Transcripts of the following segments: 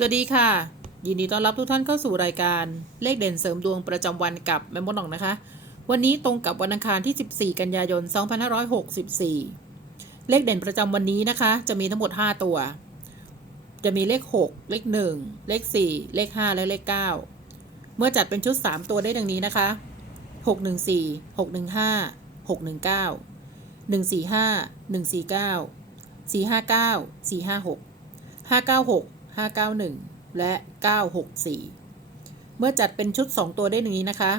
สวัสดีค่ะ ยินดีต้อนรับทุกท่านเข้าสู่รายการเลขเด่นเสริมดวงประจำวันกับแม่มดหน่องนะคะ วันนี้ตรงกับวันอังคารที่ 14 กันยายน 2564 เลขเด่นประจำวันนี้นะคะ จะมีทั้งหมด 5 ตัว จะมีเลข 6 เลข 1 เลข 4 เลข 5 และเลข 9 เมื่อจัดเป็นชุด 3 ตัวได้ดังนี้นะคะ 614 615 619 145 149 459 456 596 591 และ 964 เมื่อจัดเป็นชุด 2 ตัวได้ดังนี้นะคะ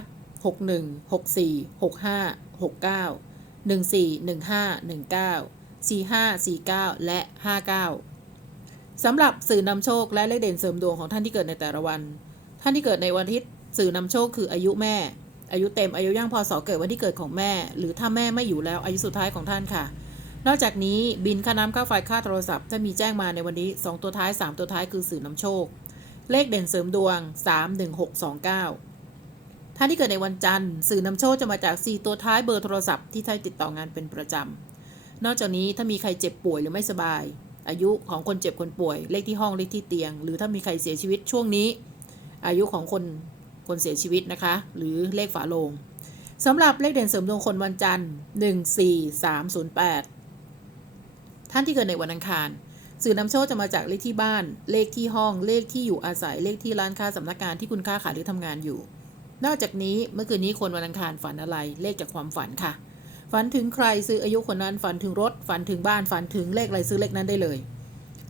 61 64 65 69 14 15 19 45 49 และ 59 สำหรับสื่อนำโชคและเลขเด่นเสริมดวงของท่านที่เกิดในแต่ละวัน ท่านที่เกิดในวันอาทิตย์สื่อนำโชคคืออายุแม่ อายุเต็มอายุย่างพศเกิดวันที่เกิดของแม่ หรือถ้าแม่ไม่อยู่แล้วอายุสุดท้ายของท่านค่ะ นอกจากนี้บินค่าน้ำค่าไฟค่าโทรศัพท์ถ้ามีแจ้งมาในวันนี้ 2 ตัวท้าย 3 ตัวท้ายคือสื่อนำโชค เลขเด่นเสริมดวง 31629 ท่านที่เกิดในวันจันทร์ สื่อนำโชคจะมาจาก 4 ตัวท้ายเบอร์โทรศัพท์ที่ท่านติดต่องานเป็นประจำ นอกจากนี้ถ้ามีใครเจ็บป่วยหรือไม่สบาย อายุของคนเจ็บคนป่วย เลขที่ห้องเลขที่เตียง หรือถ้ามีใครเสียชีวิตช่วงนี้ อายุของคนคนเสียชีวิตนะคะ หรือเลขฝาโลงสำหรับเลขเด่นเสริมดวงคนวันจันทร์ 14308 ท่านที่เกิดในวันอังคาร สื่อนำโชคจะมาจากเลขที่บ้าน เลขที่ห้อง เลขที่อยู่อาศัย เลขที่ร้านค้าสำนักงานที่คุณค้าขายหรือทำงานอยู่ นอกจากนี้เมื่อคืนนี้คนวันอังคารฝันอะไร เลขจากความฝันค่ะ ฝันถึงใครซื้ออายุคนนั้น ฝันถึงรถ ฝันถึงบ้าน ฝันถึงเลขอะไรซื้อเลขนั้นได้เลย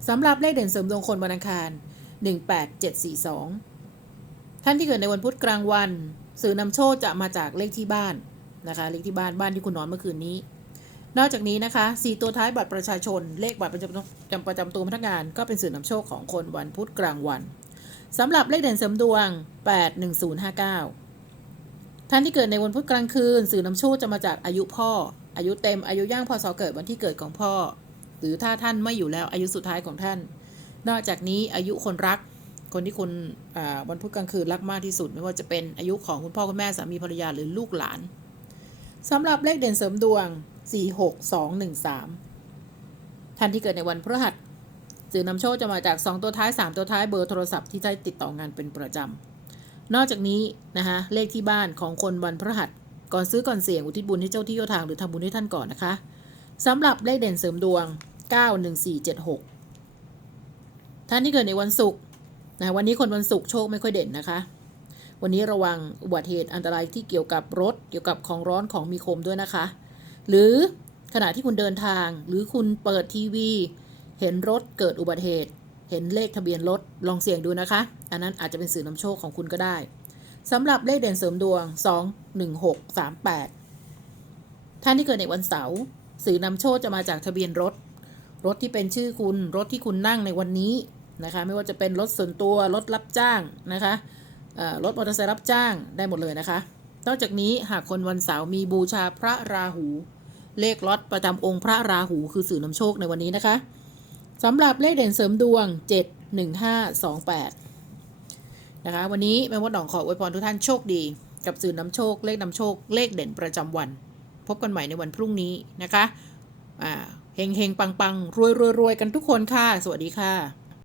สำหรับเลขเด่นเสริมดวงคนวันอังคาร 18742 ท่านที่เกิดในวันพุธกลางวัน สื่อนำโชคจะมาจากเลขที่บ้านนะคะ เลขที่บ้านบ้านที่คุณนอนเมื่อคืนนี้ นอกจากนี้นะคะ4ตัวท้ายบัตรประชาชน เลขบัตรประจำประจำตัวพนักงาน ก็เป็นสื่อนำโชคของคนวันพุธกลางวันสำหรับเลขเด่นเสริมดวง 81059 ท่านที่เกิดในวันพุธกลางคืน สื่อนำโชคจะมาจากอายุพ่อ อายุเต็มอายุย่างพศเกิดวันที่เกิดของพ่อ หรือถ้าท่านไม่อยู่แล้วอายุสุดท้ายของท่าน นอกจากนี้อายุคนรัก คนที่คุณวันพุธกลางคืนรักมากที่สุด ไม่ว่าจะเป็นอายุของคุณพ่อคุณแม่สามีภรรยาหรือลูกหลาน สำหรับเลขเด่นเสริมดวง 46213 ท่านที่เกิดในวันพฤหัสสื่อนำโชคจะมาจาก 2 ตัวท้าย 3 ตัวท้ายเบอร์โทรศัพท์ที่ได้ติดต่องานเป็นประจำ นอกจากนี้นะคะเลขที่บ้านของคนวันพฤหัส ก่อนซื้อก่อนเสี่ยงอุทิศบุญให้เจ้าที่เจ้าทางหรือทำบุญให้ท่านก่อนนะคะสำหรับเลขเด่นเสริมดวง 91476 ท่านที่เกิดในวันศุกร์นะวันนี้คนวันศุกร์โชคไม่ค่อยเด่นนะคะ วันนี้ระวังอุบัติเหตุอันตรายที่เกี่ยวกับรถ เกี่ยวกับของร้อนของมีคมด้วยนะคะ หรือขณะที่คุณเดินทาง หรือคุณเปิดทีวี เห็นรถเกิดอุบัติเหตุ เห็นเลขทะเบียนรถลองเสี่ยงดูนะคะ อันนั้นอาจจะเป็นสื่อนำโชคของคุณก็ได้สำหรับเลขเด่นเสริมดวง 21638 ท่านที่เกิดในวันเสาร์สื่อนำโชคจะมาจากทะเบียนรถ รถที่เป็นชื่อคุณ รถที่คุณนั่งในวันนี้นะคะ ไม่ว่าจะเป็นรถส่วนตัว รถรับจ้างนะคะ รถมอเตอร์ไซค์รับจ้างได้หมดเลยนะคะ นอกจากนี้หากคนวันเสาร์มีบูชาพระราหู เลขล็อตประจำองค์พระราหูคือสื่อนำโชคในวันนี้นะคะสำหรับเลขเด่นเสริมดวง 71528 นะคะ วันนี้แม่มดหนองขออวยพรทุกท่านโชคดี กับสื่อนำโชค เลขนำโชค เลขเด่นประจำวัน พบกันใหม่ในวันพรุ่งนี้นะคะเฮงเฮงปังปังรวยรวยรวยกันทุกคนค่ะ สวัสดีค่ะ